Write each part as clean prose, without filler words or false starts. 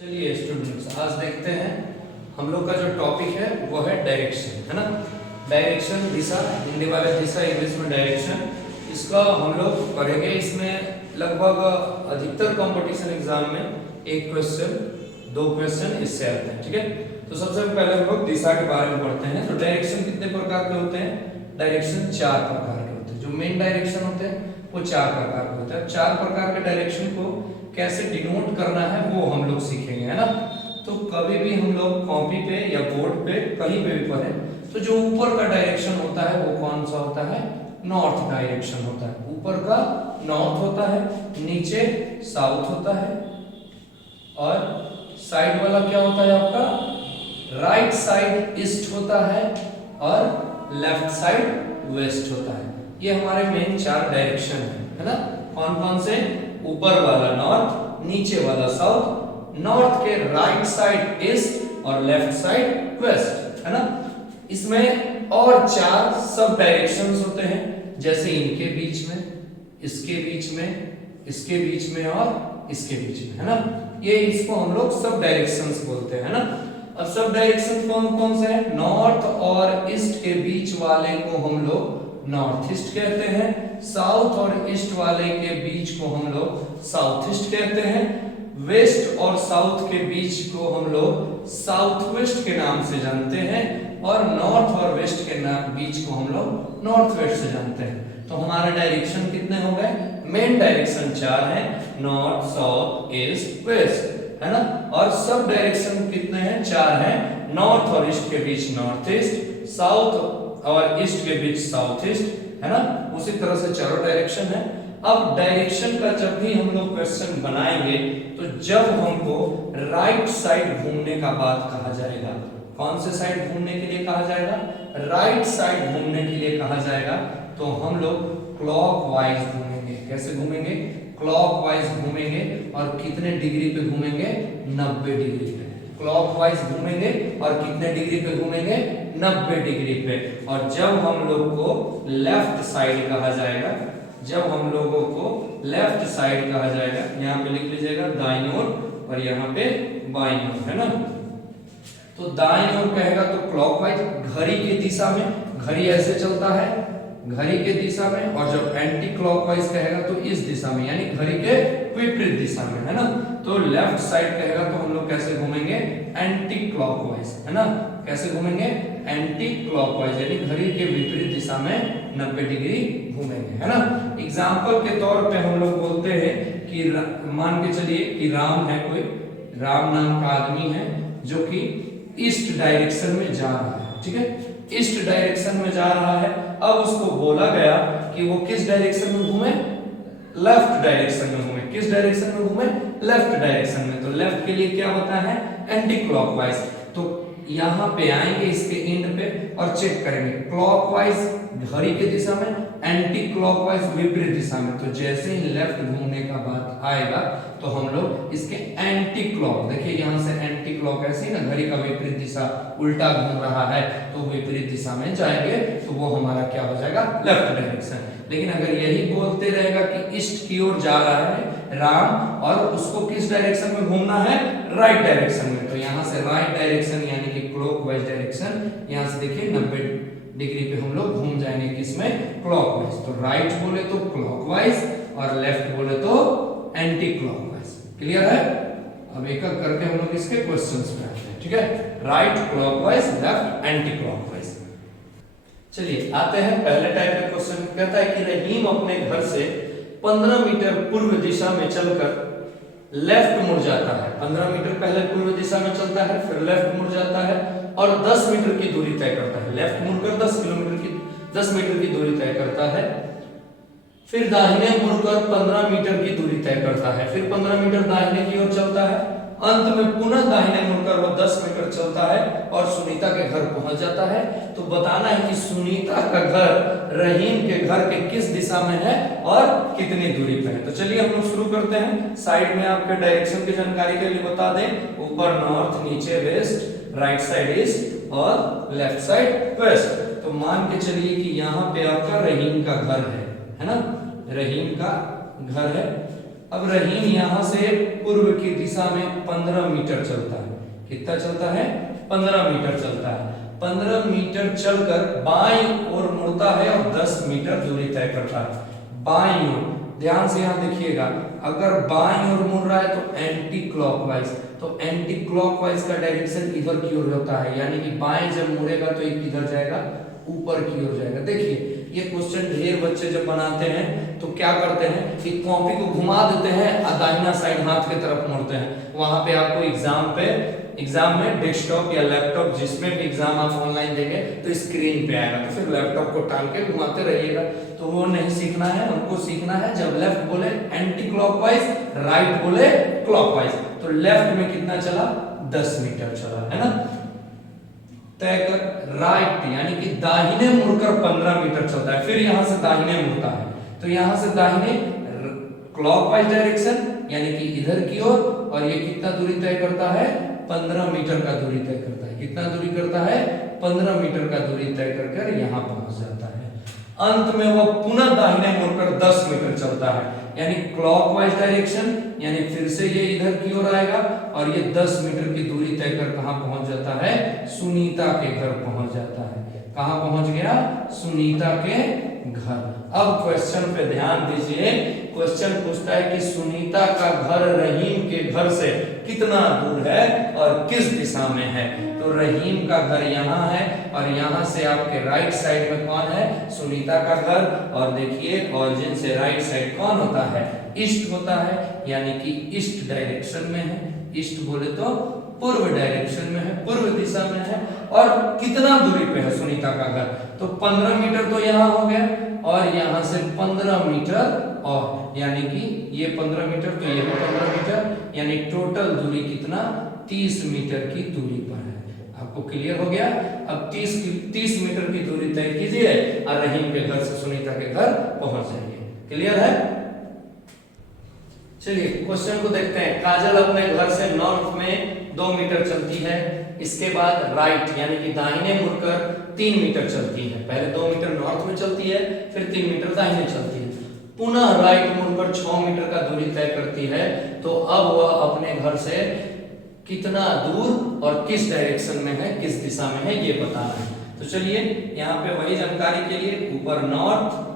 चलिए स्टूडेंट्स, आज देखते हैं हम लोग का जो टॉपिक है वो है डायरेक्शन, है ना। डायरेक्शन, दिशा, हिंदी वाले दिशा, इंग्लिश में डायरेक्शन। इसका हम लोग पढ़ेंगे। इसमें लगभग अधिकतर कंपटीशन एग्जाम में एक क्वेश्चन, दो क्वेश्चन इससे आते हैं, ठीक है। तो सबसे पहले हम लोग दिशा के बारे में पढ़ते हैं। तो डायरेक्शन कितने प्रकार के होते हैं? डायरेक्शन 4 प्रकार के होते हैं। जो मेन डायरेक्शन होते हैं वो 4 प्रकार के होते हैं। 4 प्रकार के डायरेक्शन को कैसे डिनोट करना है वो हम लोग सीखेंगे, है ना। तो कभी भी हम लोग कॉपी पे या बोर्ड पे कहीं पे भी पढ़े तो जो ऊपर का डायरेक्शन होता है वो कौन सा होता है? नॉर्थ डायरेक्शन होता है। ऊपर का नॉर्थ होता है, नीचे साउथ होता है, और साइड वाला क्या होता है आपका? राइट साइड ईस्ट होता है और लेफ्ट साइड वेस्ट होता है। ये हमारे मेन 4 डायरेक्शन है ना। कौन कौन से? ऊपर वाला नॉर्थ, नीचे वाला साउथ, नॉर्थ के राइट साइड ईस्ट और लेफ्ट साइड वेस्ट, है ना। इसमें और 4 सब डायरेक्शंस होते हैं, जैसे इनके बीच में, इसके बीच में, इसके बीच में और इसके बीच में, है ना। ये इसको हम लोग सब डायरेक्शंस बोलते हैं, है ना। अब सब डायरेक्शन कौन कौन से हैं? नॉर्थ और ईस्ट के बीच वाले को हम लोग नॉर्थ ईस्ट कहते हैं। साउथ और ईस्ट वाले के बीच को हम लोग साउथ ईस्ट कहते हैं। वेस्ट और साउथ के बीच को हम लोग साउथ वेस्ट के नाम से जानते हैं। और नॉर्थ और वेस्ट के बीच को हम लोग नॉर्थ वेस्ट से जानते हैं। तो हमारे डायरेक्शन कितने हो गए? मेन डायरेक्शन 4 है, नॉर्थ, साउथ, ईस्ट, वेस्ट, है ना। और सब डायरेक्शन कितने हैं? 4 हैं। नॉर्थ और ईस्ट के बीच नॉर्थ ईस्ट, साउथ और ईस्ट के बीच साउथ ईस्ट, है ना। उसी तरह से चारों डायरेक्शन है। अब डायरेक्शन का जब भी हम लोग क्वेश्चन बनाएंगे तो जब हमको राइट साइड घूमने का बात कहा जाएगा, कौन से साइड घूमने के लिए कहा जाएगा? राइट साइड घूमने के लिए कहा जाएगा, तो हम लोग क्लॉकवाइज घूमेंगे। कैसे घूमेंगे? क्लॉकवाइज घूमेंगे। और कितने डिग्री पे घूमेंगे? 90 डिग्री पे क्लॉकवाइज घूमेंगे। और कितने डिग्री पे घूमेंगे? 90 डिग्री पे। और जब हम लोग को लेफ्ट साइड कहा जाएगा, जब हम लोगों को लेफ्ट साइड कहा जाएगा, यहाँ पे लिख लीजिएगा दाईं ओर और यहाँ पे बाईं ओर, है ना। तो दाईं ओर कहेगा तो क्लॉकवाइज, घड़ी की दिशा में, घड़ी ऐसे चलता है, घड़ी के दिशा में। और जब एंटी क्लॉकवाइज कहेगा तो इस दिशा में, यानी घड़ी के विपरीत दिशा में, है ना। तो लेफ्ट साइड कहेगा तो हम लोग कैसे घूमेंगे? एंटी क्लॉकवाइज, है ना। कैसे घूमेंगे? एंटी क्लॉकवाइज, यानी घड़ी के विपरीत दिशा में 90 डिग्री घूमेंगे, है ना। एग्जाम्पल के तौर पे हम लोग बोलते हैं कि मान के चलिए कि राम है, कोई राम नाम का आदमी है जो कि ईस्ट डायरेक्शन में जा रहा है, ठीक है। ईस्ट डायरेक्शन में जा रहा है। अब उसको बोला गया कि वो किस डायरेक्शन में घूमे? लेफ्ट डायरेक्शन में घूमे। किस डायरेक्शन में घूमे? लेफ्ट डायरेक्शन में। तो लेफ्ट के लिए क्या होता है? Anti clockwise. तो यहाँ पे आएंगे इसके एंड पे और चेक करेंगे क्लॉकवाइज घड़ी की दिशा में, एंटी क्लॉकवाइज विपरीत दिशा में। तो जैसे ही लेफ्ट घूमने का बात आएगा तो हम लोग इसके एंटी क्लॉक, देखिए यहाँ से एंटी क्लॉक ऐसे ना, घड़ी का विपरीत दिशा उल्टा घूम रहा है तो विपरीत दिशा में जाएंगे तो वो हमारा क्या हो जाएगा? Left direction. लेकिन अगर यही बोलते रहेगा कि ईस्ट की ओर जा रहा है राम और उसको किस डायरेक्शन में घूमना है? राइट डायरेक्शन में। तो यहाँ से राइट डायरेक्शन यानी कि क्लॉकवाइज डायरेक्शन, यहाँ से देखिए 90 डिग्री पे हम लोग घूम जाएंगे किसमें? क्लॉकवाइज। तो राइट बोले तो क्लॉकवाइज और लेफ्ट बोले तो एंटी क्लॉकवाइज। क्लियर है? अब एक एक करके हम लोग इसके क्वेश्चंस पे आते हैं, ठीक है। Right clockwise, left anti clockwise. चलिए आते हैं पहले टाइप के क्वेश्चन। कहता है कि रहीम अपने घर से 15 मीटर पूर्व दिशा में चलकर लेफ्ट मुड़ जाता है। 15 मीटर पहले पूर्व दिशा में चलता है, फिर लेफ्ट मुड़ जाता है और 10 मीटर की दूरी तय करता है। लेफ्ट मुड़कर 10 मीटर की दूरी तय करता है। फिर दाहिने मुड़कर 15 मीटर की दूरी तय करता है। फिर 15 मीटर दाहिने की ओर चलता है। अंत में पुनः दाहिने मुड़कर वो 10 मीटर चलता है और सुनीता के घर पहुंच जाता है। तो बताना है कि सुनीता का घर रहीम के घर के किस दिशा में है और कितनी दूरी पे है। तो चलिए हम लोग शुरू करते हैं। साइड में आपके डायरेक्शन की जानकारी के लिए बता दें, ऊपर नॉर्थ, नीचे वेस्ट, राइट साइड ईस्ट और लेफ्ट साइड वेस्ट। तो मान के चलिए कि यहाँ पे आपका रहीम का घर है ना। रहीम का घर है अब रहीम यहाँ से पूर्व की दिशा में 15 मीटर चलता है। कितना चलता है? 15 मीटर चलता है। 15 मीटर चलकर बाईं ओर मुड़ता है और 10 मीटर दूरी तय करता है। बाईं ओर, ध्यान से यहाँ देखिएगा, अगर बाईं ओर मुड़ रहा है तो एंटी क्लॉकवाइज, तो एंटी क्लॉकवाइज का डायरेक्शन इधर की ओर होता है, यानी कि बाएं जब मुड़ेगा तो ये किधर जाएगा? ऊपर की ओर जाएगा। देखिए ये क्वेश्चन ढेर बच्चे जब बनाते हैं तो क्या करते हैं कि कॉपी को घुमा देते हैं और दाहिना साइड हाथ की तरफ मोड़ते हैं। वहां पे आपको एग्जाम में डेस्कटॉप या लैपटॉप, जिसमें भी एग्जाम आप ऑनलाइन देंगे तो स्क्रीन पे आएगा, तो फिर लैपटॉप को टांग के घुमाते रहिएगा। तो वो नहीं सीखना है, उनको सीखना है जब लेफ्ट बोले एंटी क्लॉकवाइज, राइट बोले क्लॉकवाइज। तो लेफ्ट में कितना चला? 10 मीटर चला, है ना। तय कर राइट, यानी कि दाहिने मुड़कर 15 मीटर चलता है। फिर यहां से दाहिने मुड़ता है, तो यहां से दाहिने क्लॉकवाइज डायरेक्शन, यानी कि इधर की ओर, और ये कितना दूरी तय करता है? 15 मीटर का दूरी तय करता है। कितना दूरी करता है? 15 मीटर का दूरी तय कर यहां पहुंच जाता है। अंत में वह पुनः दाहिने मुड़कर 10 मीटर चलता है, यानी क्लॉकवाइज डायरेक्शन, यानी फिर से ये इधर की ओर आएगा और ये 10 मीटर की दूरी तय कर कहां पहुंच जाता है? सुनीता के घर पहुंच जाता है। कहां पहुंच गया? सुनीता के घर। अब क्वेश्चन पे ध्यान दीजिए। क्वेश्चन पूछता है कि सुनीता का घर रहीम के घर से कितना दूर है और किस दिशा में है। तो रहीम का घर यहाँ है और यहाँ से आपके राइट साइड में कौन है? सुनीता का घर। और देखिए ऑरिजिन से राइट साइड कौन होता है? ईस्ट होता है, यानी कि ईस्ट डायरेक्शन में है। ईस्ट बोले तो पूर्व डायरेक्शन में है, पूर्व दिशा में है। और कितना दूरी पे है सुनीता का घर? तो 15 मीटर तो यहाँ हो गया और यहाँ से 15 मीटर, और यानी कि ये 15 मीटर तो ये भी 15 मीटर, यानी टोटल दूरी कितना? 30 मीटर की दूरी पर है। आपको क्लियर हो गया? अब 30 मीटर की दूरी तय कीजिए और रहीम के घर से सुनीता के घर पहुंच जाइए। क्लियर है? चलिए क्वेश्चन को देखते हैं। काजल अपने घर से नॉर्थ में 2 मीटर चलती है, इसके बाद राइट यानी कि दाहिने मुड़कर 3 मीटर चलती है। पहले 2 मीटर नॉर्थ में चलती है, फिर 3 मीटर दाहिने चलती है। पुनः राइट मुड़कर 6 मीटर का दूरी तय करती है। तो अब वह अपने घर से कितना दूर और किस डायरेक्शन में है, किस दिशा में है, ये बताना है। तो चलिए यहाँ पे वही जानकारी के लिए, ऊपर नॉर्थ,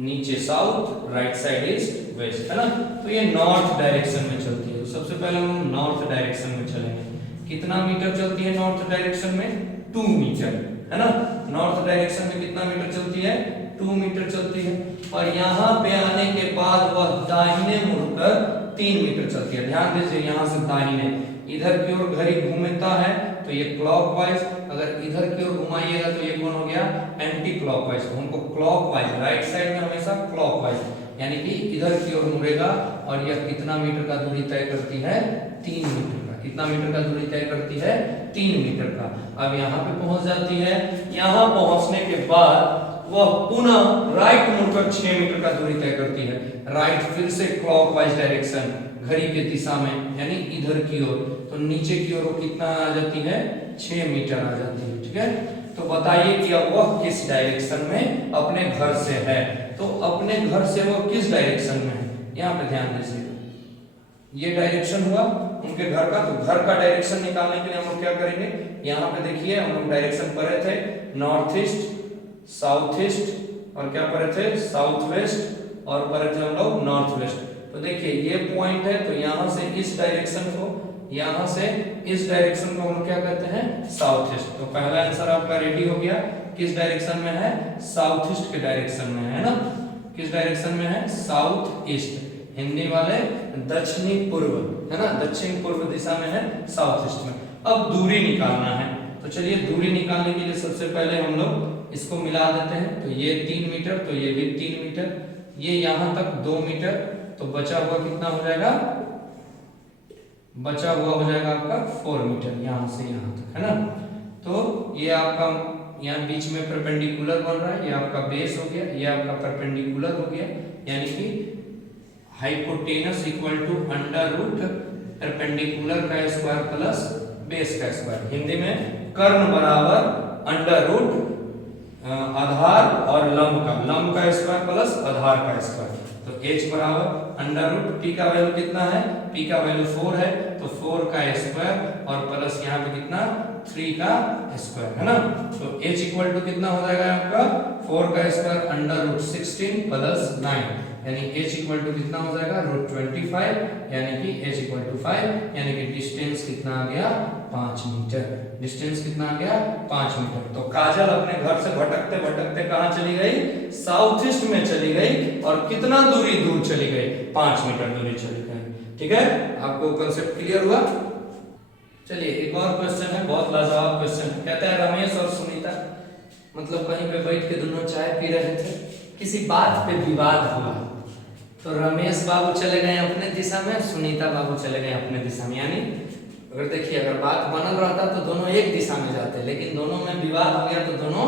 नीचे south, right side east, west, है ना। तो ये नॉर्थ डायरेक्शन में चलती है। तो सबसे पहले हम नॉर्थ डायरेक्शन में चलेंगे। कितना मीटर चलती है नॉर्थ डायरेक्शन में? 2 मीटर, है ना। नॉर्थ डायरेक्शन में कितना मीटर चलती है? 2 मीटर चलती है। और यहाँ पे आने के बाद वह दाहिने मुड़कर 3 मीटर चलती है। ध्यान दीजिए, यहाँ से दाहिने, इधर की ओर घड़ी घूमता है तो ये क्लॉकवाइज, अगर इधर की ओर घुमाइएगा तो ये कौन हो गया? Anti clockwise. तो हमको क्लॉकवाइज, राइट साइड में हमेशा क्लॉकवाइज, यानी कि इधर की ओर मुड़ेगा। और यह कितना मीटर का दूरी तय करती है? 3 मीटर का। कितना मीटर का दूरी तय करती है? 3 मीटर का। अब यहाँ पे पहुंच जाती है। यहाँ पहुंचने के बाद वह पुनः राइट मुड़कर 6 मीटर का दूरी तय करती है। राइट फिर से क्लॉकवाइज डायरेक्शन, घड़ी के दिशा में, यानी इधर की ओर। तो नीचे की ओर कितना आ जाती है? 6 मीटर आ जाती है। ठीक है, तो बताइए कि अब वह किस डायरेक्शन में अपने घर से है। तो अपने घर से वह किस डायरेक्शन में है? यहाँ पे ध्यान दीजिए, ये डायरेक्शन हुआ उनके घर का। तो घर का डायरेक्शन निकालने के लिए हम लोग क्या करेंगे? यहाँ पे देखिए हम लोग डायरेक्शन पढ़े थे, नॉर्थ ईस्ट, साउथ ईस्ट, और क्या पढ़े थे? साउथ वेस्ट, और पढ़े थे हम लोग नॉर्थ वेस्ट। तो देखिए ये पॉइंट है, तो यहाँ से इस डायरेक्शन को, यहाँ से इस डायरेक्शन को हम क्या कहते हैं? South east. तो पहला आंसर आपका रेडी हो गया। किस डायरेक्शन में है? साउथ ईस्ट के डायरेक्शन में है ना। किस डायरेक्शन में है? South east. हिंदी वाले दक्षिणी पूर्व, है ना, दक्षिण पूर्व दिशा में है, साउथ ईस्ट में। अब दूरी निकालना है। तो चलिए दूरी निकालने के लिए सबसे पहले हम लोग इसको मिला देते हैं। तो ये 3 मीटर, तो ये भी 3 मीटर, ये यहाँ तक 2 मीटर, तो बचा हुआ कितना हो जाएगा? बचा हुआ हो जाएगा आपका 4 मीटर, यहाँ से यहाँ तक, है ना। तो ये आपका यहाँ बीच में परपेंडिकुलर बन रहा है, ये आपका बेस हो गया, ये आपका परपेंडिकुलर हो गया, यानी कि hypotenuse equal to under root perpendicular का स्क्वायर प्लस बेस का स्क्वायर। हिंदी में कर्ण बराबर अंडर रूट आधार और लंब का स्क्वायर प्लस आधार का स्क्वायर। तो h बराबर अंडर रूट पी का वैल्यू कितना है, पी का वैल्यू 4 है तो 4 का स्क्वायर और प्लस यहाँ पे कितना 3 का स्क्वायर है ना। तो h इक्वल टू कितना हो जाएगा आपका 4 का स्क्वायर अंडर रूट 16 प्लस 9 यानी h इक्वल टू कितना हो जाएगा रूट 25 यानी कि h इक्वल टू 5 यानी कि डिस्टेंस कितना आ गया 5 मीटर। डिस्टेंस कितना आ गया 5 मीटर। तो काजल अपने घर से भटकते भटकते कहाँ चली गई, साउथ ईस्ट में चली गई और कितना दूरी दूर चली गई 5 मीटर दूरी चली गई। ठीक है, आपको कांसेप्ट क्लियर हुआ। चलिए एक और क्वेश्चन है, बहुत लाजवाब क्वेश्चन है। कहता है रमेश और सुनीता मतलब कहीं पे बैठ के दोनों चाय पी रहे थे, किसी बात पे विवाद हुआ तो रमेश बाबू चले गए अपने दिशा में, सुनीता बाबू चले गए अपने दिशा में। यानी अगर देखिए अगर बात बनल रहता तो दोनों एक दिशा में जाते, लेकिन दोनों में विवाद हो गया तो दोनों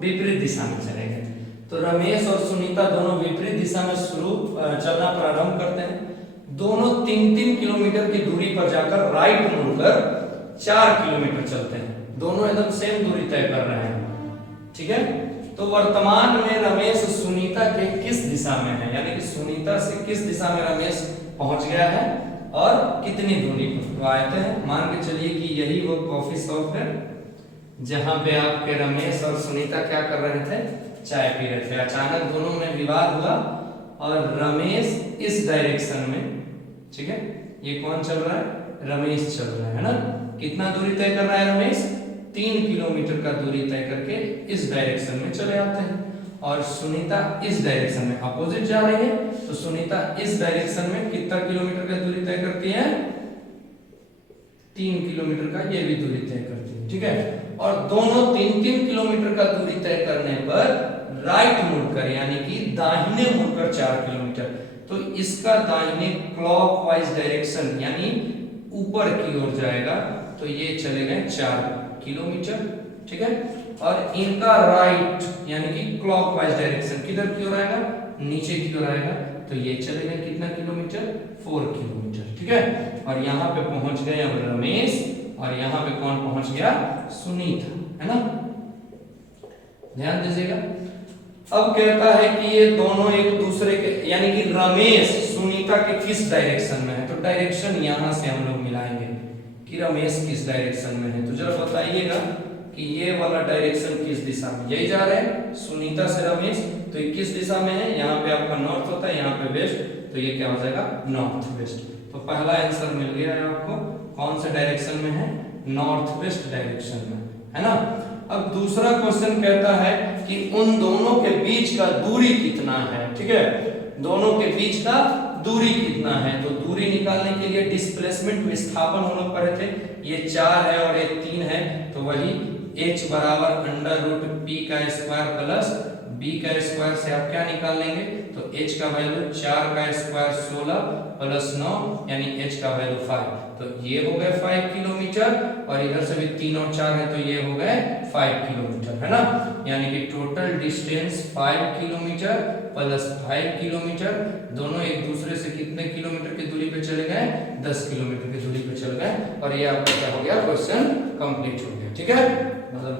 विपरीत दिशा में चले गए। तो रमेश और सुनीता दोनों विपरीत दिशा में चलना प्रारंभ करते हैं। दोनों 3-3 किलोमीटर की दूरी पर जाकर राइट मुड़कर 4 किलोमीटर चलते हैं। दोनों एकदम सेम दूरी तय कर रहे हैं। ठीक है, तो वर्तमान में रमेश सुनीता के किस दिशा में है, यानी कि सुनीता से किस दिशा में रमेश पहुंच गया है और कितनी दूरी पर आते हैं। मान के चलिए कि यही वो कॉफी शॉप है जहां पे आपके रमेश और सुनीता क्या कर रहे थे, चाय पी रहे थे। अचानक दोनों में विवाद हुआ और रमेश इस डायरेक्शन में, ठीक है, ये कौन चल रहा है, रमेश चल रहा है ना। कितना दूरी तय कर रहा है रमेश, 3 किलोमीटर का दूरी तय करके इस डायरेक्शन में चले आते हैं और सुनीता इस डायरेक्शन में अपोजिट जा रही है। तो सुनीता इस डायरेक्शन में कितना किलोमीटर का दूरी तय करती है, 3 किलोमीटर का ये भी दूरी तय करती है। ठीक है, और दोनों 3-3 किलोमीटर का दूरी तय करने पर राइट मुड़कर यानी कि दाहिने मुड़कर 4 किलोमीटर। तो इसका दाहिने क्लॉकवाइज डायरेक्शन यानी ऊपर की ओर जाएगा तो ये चले गए 4 किलोमीटर। ठीक है, और इनका राइट यानी कि क्लॉकवाइज डायरेक्शन किधर की ओर आएगा, नीचे की ओर आएगा तो ये चले गए कितना किलोमीटर, 4 किलोमीटर। ठीक है, और यहाँ पे पहुंच गए अब रमेश और यहाँ पे कौन पहुंच गया, सुनीता, है ना। ध्यान दीजिएगा। अब कहता है कि ये दोनों एक दूसरे के यानी कि रमेश सुनीता के किस डायरेक्शन में है। तो डायरेक्शन यहाँ से हम लोग मिलाएंगे कि रमेश किस डायरेक्शन में है। तो जरा बताइएगा कि ये वाला डायरेक्शन किस दिशा में, यही जा रहे हैं सुनीता से रमेश, तो ये किस दिशा में है, यहाँ पे आपका नॉर्थ होता है, यहाँ पे वेस्ट, तो ये क्या हो जाएगा नॉर्थ वेस्ट। तो पहला आंसर मिल गया है आपको, कौन से डायरेक्शन में है, नॉर्थ वेस्ट डायरेक्शन में, है ना। अब दूसरा क्वेश्चन कहता है कि उन दोनों के बीच का दूरी कितना है। ठीक है, दोनों के बीच का दूरी कितना है। तो दूरी निकालने के लिए डिस्प्लेसमेंट विस्थापन हम लोग पढ़े थे, ये 4 है और ये 3 है, तो वही h बराबर अंडर रूट p का स्क्वायर प्लस b का स्क्वायर से आप क्या निकाल लेंगे, तो h का वैल्यू 4 का स्क्वायर 16 प्लस 9 यानी h का वैल्यू 5, तो ये हो गए 5 किलोमीटर और इधर से भी 3 और 4 है तो ये हो गए 5 किलोमीटर, है ना। यानी कि total distance 5 kilometre plus 5 kilometre, दोनों एक दूसरे से कितने किलोमीटर की दूरी पे चले गए, 10 किलोमीटर की दूरी पे चले गए और ये आपका क्या हो गया, क्वेश्चन कंप्लीट हो गया। ठीक है, मतलब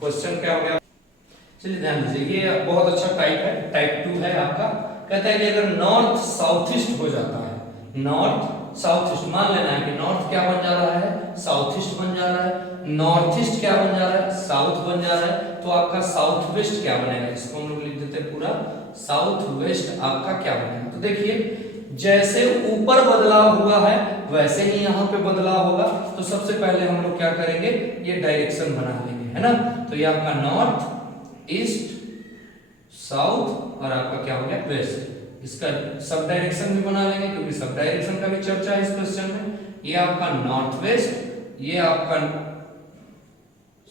क्वेश्चन क्या हो गया, चलिए ध्यान दीजिए। ये बहुत अच्छा टाइप है, टाइप 2 है आपका। कहता है कि अगर नॉर्थ साउथ ईस्ट हो जाता है, नॉर्थ साउथ ईस्ट, मान लेना है कि नॉर्थ क्या बन जा रहा है, साउथ ईस्ट बन जा रहा है, नॉर्थ ईस्ट क्या बन जा रहा है, साउथ बन जा रहा है, तो आपका साउथ वेस्ट क्या बनेगा, इसको हम लोग लिख देते हैं पूरा साउथ वेस्ट आपका क्या बनेगा। तो देखिए जैसे ऊपर बदलाव हुआ है वैसे ही यहाँ पे बदलाव होगा, तो सबसे पहले हम लोग क्या करेंगे, ये डायरेक्शन बना लेंगे, है ना। तो ये आपका नॉर्थ ईस्ट साउथ और आपका क्या हो गया वेस्ट, इसका सब डायरेक्शन भी बना लेंगे क्योंकि सब डायरेक्शन का भी चर्चा है इस क्वेश्चन में। ये आपका नॉर्थ वेस्ट, ये आपका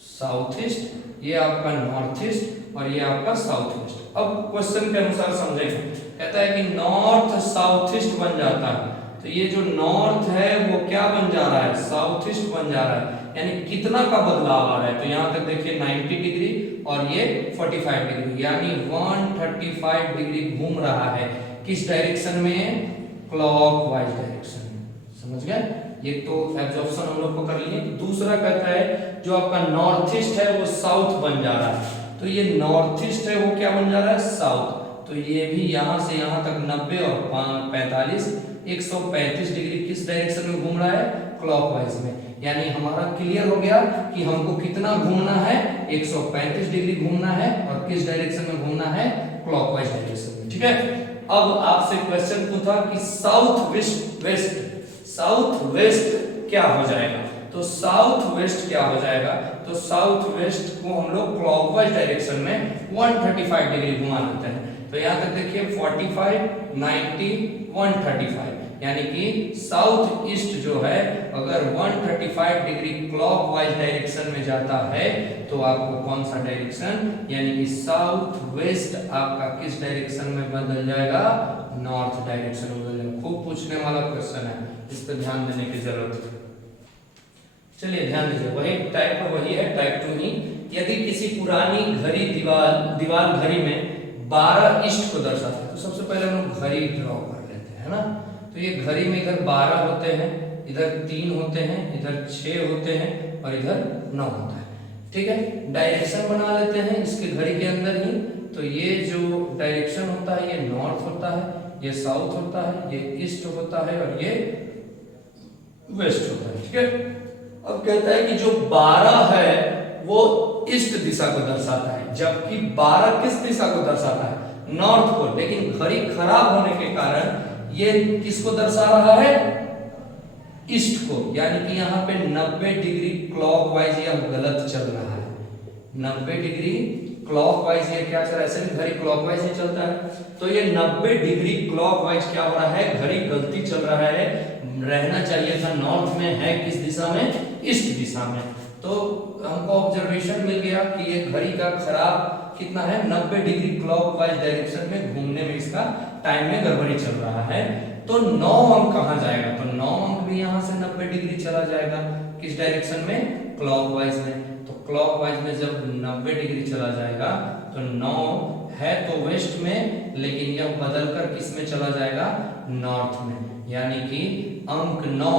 साउथ ईस्ट, ये आपका नॉर्थ ईस्ट और ये आपका साउथ वेस्ट। अब क्वेश्चन के अनुसार समझेंगे, कहता है कि नॉर्थ साउथ ईस्ट बन जाता है, तो ये जो नॉर्थ है वो क्या बन जा रहा है, साउथ ईस्ट बन जा रहा है, यानी कितना का बदलाव आ रहा है। तो यहाँ तक देखिए 90 डिग्री और ये 45 डिग्री, यानी 135 डिग्री घूम रहा है किस डायरेक्शन में, क्लॉकवाइज डायरेक्शन में। समझ गए, ये तो एब्जॉर्प्शन हम लोग को कर लिए। दूसरा कहता है जो आपका नॉर्थ ईस्ट है वो साउथ बन जा रहा है, तो ये नॉर्थ ईस्ट है वो क्या बन जा रहा है, साउथ, तो तो ये भी यहाँ से यहाँ तक 90 और 45 135 डिग्री किस डायरेक्शन में घूम रहा है, क्लॉकवाइज में। यानी हमारा क्लियर हो गया कि हमको कितना घूमना है, 135 डिग्री घूमना है और किस डायरेक्शन में घूमना है, क्लॉकवाइज डायरेक्शन में। ठीक है, अब आपसे क्वेश्चन पूछा कि साउथ वेस्ट क्या हो जाएगा, तो साउथ वेस्ट क्या हो जाएगा, तो साउथ वेस्ट को हम लोग क्लॉकवाइज डायरेक्शन में 135 डिग्री घुमा देते हैं। तो यहाँ तक देखिए 45, 90, 135, यानी कि साउथ ईस्ट जो है अगर 135 डिग्री क्लॉकवाइज डायरेक्शन में जाता है तो आपको कौन सा डायरेक्शन, यानी कि साउथ वेस्ट आपका किस डायरेक्शन में बदल जाएगा, नॉर्थ डायरेक्शन में बदल जाएगा। खूब पूछने वाला क्वेश्चन है, इस पर ध्यान देने की जरूरत है। चलिए ध्यान दीजिए, वही टाइप वही है, टाइप 2 ही। यदि किसी पुरानी घड़ी दीवार घड़ी में 12 ईस्ट को दर्शाता है, तो सबसे पहले हम लोग घड़ी ड्रॉ कर लेते हैं, है ना। तो ये घड़ी में इधर 12 होते हैं, इधर 3 होते हैं, इधर 6 होते हैं और इधर 9 होता है। ठीक है, डायरेक्शन बना लेते हैं इसके घड़ी के अंदर ही। तो ये जो डायरेक्शन होता है ये नॉर्थ होता है, ये साउथ होता है, ये ईस्ट होता है और ये वेस्ट होता है। ठीक है, अब कहता है कि जो 12 है वो ईस्ट दिशा को दर्शाता है, जबकि 12 किस दिशा को दर्शाता है, नॉर्थ को। लेकिन घड़ी खराब होने के कारण ये किसको दर्शा रहा है, ईस्ट को। यानी कि यहाँ पे 90 डिग्री क्लॉकवाइज यह गलत चल रहा है, 90 डिग्री क्लॉकवाइज ये क्या चल रहा है, ऐसे भी घड़ी क्लॉकवाइज ही चलता है। तो ये 90 डिग्री क्लॉकवाइज क्या हो रहा है, घड़ी गलती चल रहा है, रहना चाहिए था नॉर्थ में, है किस दिशा में, ईस्ट दिशा में। तो हमको ऑब्जर्वेशन मिल गया कि ये घड़ी का खराब कितना है, 90 डिग्री क्लॉकवाइज डायरेक्शन में घूमने में इसका टाइम में गड़बड़ी चल रहा है। तो 9 अंक कहाँ जाएगा, तो 9 अंक भी यहाँ से 90 डिग्री चला जाएगा, किस डायरेक्शन में, क्लॉकवाइज में। तो क्लॉकवाइज में जब 90 डिग्री चला जाएगा तो 9 है तो वेस्ट में, लेकिन यह बदलकर किस में चला जाएगा, नॉर्थ में। यानी कि अंक 9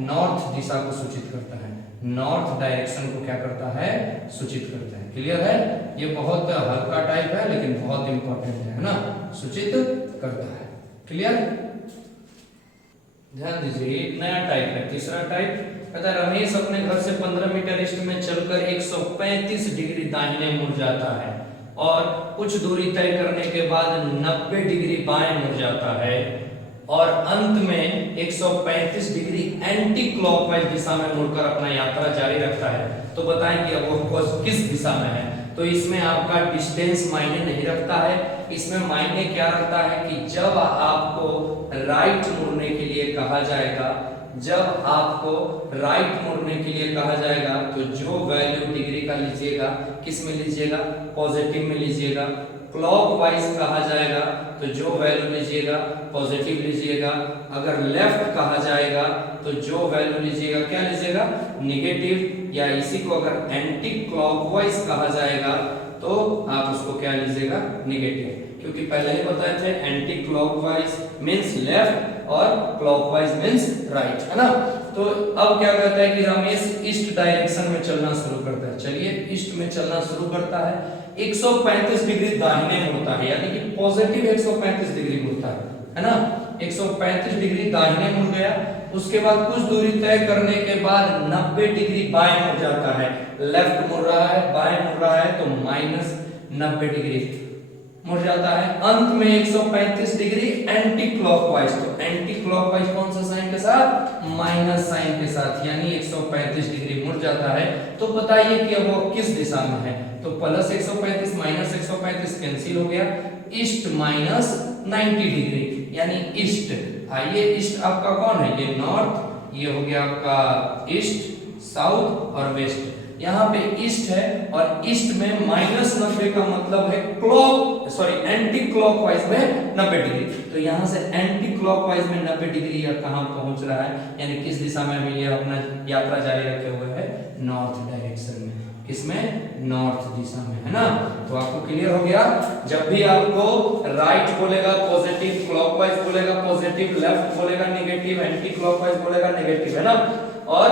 नॉर्थ दिशा को सूचित करता है, नॉर्थ डायरेक्शन को क्या करता है, सूचित करता है। क्लियर है, ये बहुत हल्का टाइप है लेकिन बहुत इंपॉर्टेंट है ना, सूचित करता है। क्लियर, ध्यान दीजिए, एक नया टाइप है, तीसरा टाइप। कहता है रमेश अपने घर से 15 मीटर ईस्ट में चलकर 135 डिग्री दाहिने मुड़ जाता है और कुछ दूरी तय करने के बाद 90 डिग्री बाएं मुड़ जाता है और अंत में 135 डिग्री एंटी क्लॉकवाइज दिशा में मुड़कर अपना यात्रा जारी रखता है। तो बताएं कि अब वो किस दिशा में है। तो इसमें आपका डिस्टेंस मायने नहीं रखता है, इसमें मायने क्या रखता है कि जब आपको राइट मुड़ने के लिए कहा जाएगा, जब आपको राइट मुड़ने के लिए कहा जाएगा तो जो वैल्यू डिग्री का लीजिएगा, किस में लीजिएगा, पॉजिटिव में लीजिएगा। क्लॉकवाइज कहा जाएगा तो जो वैल्यू लीजिएगा पॉजिटिव लीजिएगा। अगर लेफ्ट कहा जाएगा तो जो वैल्यू लीजिएगा क्या लीजिएगा, निगेटिव। या इसी को अगर एंटी क्लॉकवाइज कहा जाएगा तो आप उसको क्या लीजिएगा, निगेटिव। क्योंकि पहले ही बताए थे एंटी क्लॉकवाइज मींस लेफ्ट और क्लॉकवाइज मींस राइट, है ना। तो अब क्या कहता है कि रमेश ईस्ट डायरेक्शन में चलना शुरू करता है। चलिए ईस्ट में चलना शुरू करता है, 135 डिग्री दाहिने मुड़ता है, यानी कि पॉजिटिव 135 डिग्री मुड़ता है ना। 135 डिग्री दाहिने मुड़ गया, उसके बाद कुछ दूरी तय करने के बाद 90 डिग्री बाएं मुड़ जाता है। लेफ्ट मुड़ रहा है, बाएं मुड़ रहा है तो -90 डिग्री मुड़ जाता है। अंत में 135 डिग्री एंटी क्लॉकवाइज, तो एंटी क्लॉकवाइज कौन सा साइन के साथ, माइनस साइन के साथ, यानी 135 डिग्री मुड़ जाता है। तो बताइए कि अब वो किस दिशा में है, तो प्लस 135 माइनस 135 कैंसिल हो गया, ईस्ट माइनस 90 डिग्री यानी ईस्ट। आइए ईस्ट आपका कौन है, ये नॉर्थ, ये हो गया आपका ईस्ट, साउथ और वेस्ट। यहाँ पे ईस्ट है और ईस्ट में -90 का मतलब है एंटी क्लॉकवाइज में 90 डिग्री। तो यहाँ से एंटी क्लॉकवाइज में 90 डिग्री यह कहाँ पहुंच रहा है, यानी किस दिशा में भी ये अपना यात्रा जारी रखे हुए है, नॉर्थ डायरेक्शन में। किसमें, नॉर्थ दिशा में, है ना। तो आपको क्लियर हो गया, जब भी आपको राइट बोलेगा पॉजिटिव, क्लॉकवाइज बोलेगा पॉजिटिव, लेफ्ट बोलेगा नेगेटिव, एंटी क्लॉकवाइज बोलेगा नेगेटिव, है ना। और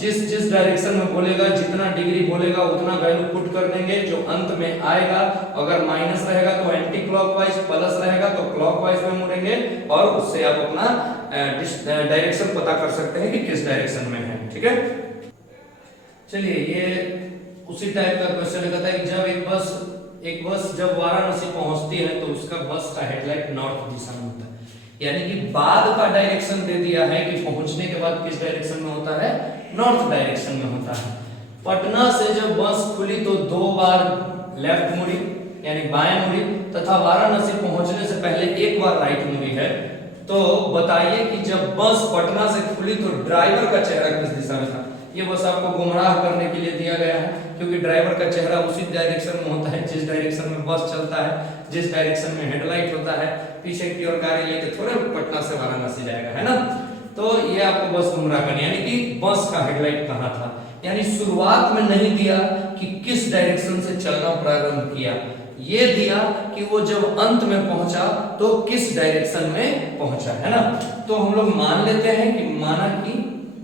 जिस जिस डायरेक्शन में बोलेगा, जितना डिग्री बोलेगा उतना वैल्यू पुट कर देंगे, जो अंत में आएगा अगर माइनस रहेगा तो एंटी क्लॉकवाइज, प्लस रहेगा तो क्लॉकवाइज में मुड़ेंगे और उससे आप अपना डायरेक्शन पता कर सकते हैं कि किस डायरेक्शन में है। ठीक है, चलिए ये उसी टाइप का क्वेश्चन कहता है कि जब एक बस जब वाराणसी पहुंचती है तो उसका बस का हेडलाइट नॉर्थ दिशा में होता है, यानी कि बाद का डायरेक्शन दे दिया है कि पहुंचने के बाद किस डायरेक्शन में होता है, नॉर्थ डायरेक्शन में होता है। पटना से जब बस खुली तो 2 बार लेफ्ट मुड़ी यानी बाएं मुड़ी तथा वाराणसी पहुंचने से पहले 1 बार राइट मुड़ी है। तो बताइए कि जब बस पटना से खुली तो ड्राइवर का चेहरा किस दिशा में था। ये बस आपको गुमराह करने के लिए दिया गया है, क्योंकि ड्राइवर का चेहरा उसी डायरेक्शन में होता है जिस डायरेक्शन में बस चलता है, जिस डायरेक्शन में हेडलाइट होता है। पीछे की ओर गाड़ी लेके थोड़े पटना से वाराणसी जाएगा, है ना। तो ये आपको बस गुमराह करनी, यानी कि बस का हेडलाइट कहाँ था, यानी शुरुआत में नहीं दिया कि किस डायरेक्शन से चलना प्रारंभ किया, ये दिया कि वो जब अंत में पहुंचा तो किस डायरेक्शन में पहुंचा, है ना। तो हम लोग मान लेते हैं कि माना कि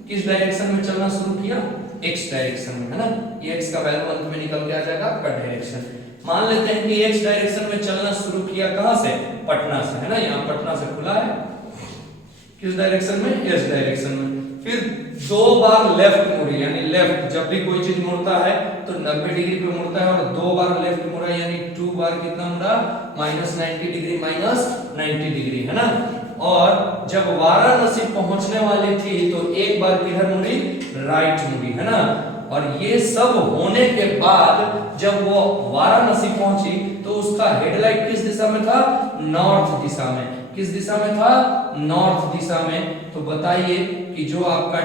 किस डायरेक्शन में चलना शुरू किया, x डायरेक्शन में, है ना। ये x का वैल्यू अंत में निकल के आ जाएगा आपका डायरेक्शन। मान लेते हैं कि x डायरेक्शन में चलना शुरू किया कहां से, पटना से, है ना। यहाँ पटना से खुला है, किस डायरेक्शन में, s डायरेक्शन में। फिर 2 बार लेफ्ट मुड़ी, यानी लेफ्ट जब भी कोई चीज मुड़ता है तो 90 डिग्री पे मुड़ता है, और 2 बार लेफ्ट मुड़ा यानी 2 बार कितना मुड़ा, -90 डिग्री, -90 डिग्री, है ना। और जब वाराणसी पहुंचने वाली थी तो 1 बार किधर मुड़ी, राइट मुड़ी, है ना। और ये सब होने के बाद जब वो वाराणसी पहुंची तो उसका हेडलाइट किस दिशा में था, नॉर्थ दिशा में। किस दिशा में था, नॉर्थ दिशा में। तो बताइए कि जो आपका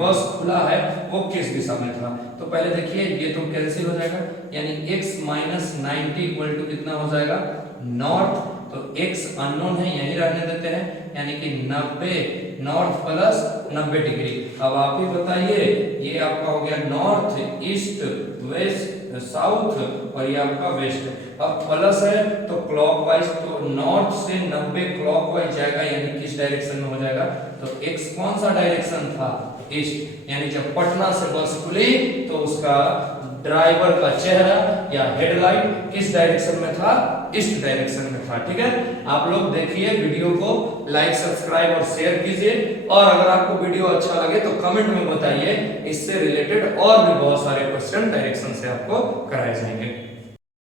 बस खुला है वो किस दिशा में था। तो पहले देखिए ये तो कैंसिल हो जाएगा, यानी x - 90 इक्वल टू कितना हो जाएगा, नॉर्थ। तो x अननोन है, यही रहने देते हैं, यानी कि 90 नॉर्थ प्लस 90 डिग्री। अब आप ही बताइए, ये आपका हो गया नॉर्थ, ईस्ट, वेस्ट, साउथ, और ये आपका वेस्ट। अब प्लस है तो क्लॉकवाइज, तो नॉर्थ से 90 क्लॉकवाइज जाएगा, यानी किस डायरेक्शन में हो जाएगा। तो x कौन सा डायरेक्शन था, ईस्ट, यानी जब पटना से बस खुली तो उसका ड्राइवर का चेहरा या हेडलाइट किस डायरेक्शन में था, ईस्ट डायरेक्शन में था। ठीक है, आप लोग देखिए वीडियो को, लाइक, सब्सक्राइब और शेयर कीजिए, और अगर आपको वीडियो अच्छा लगे तो कमेंट में बताइए, इससे रिलेटेड और भी बहुत सारे क्वेश्चन डायरेक्शन से आपको कराए जाएंगे।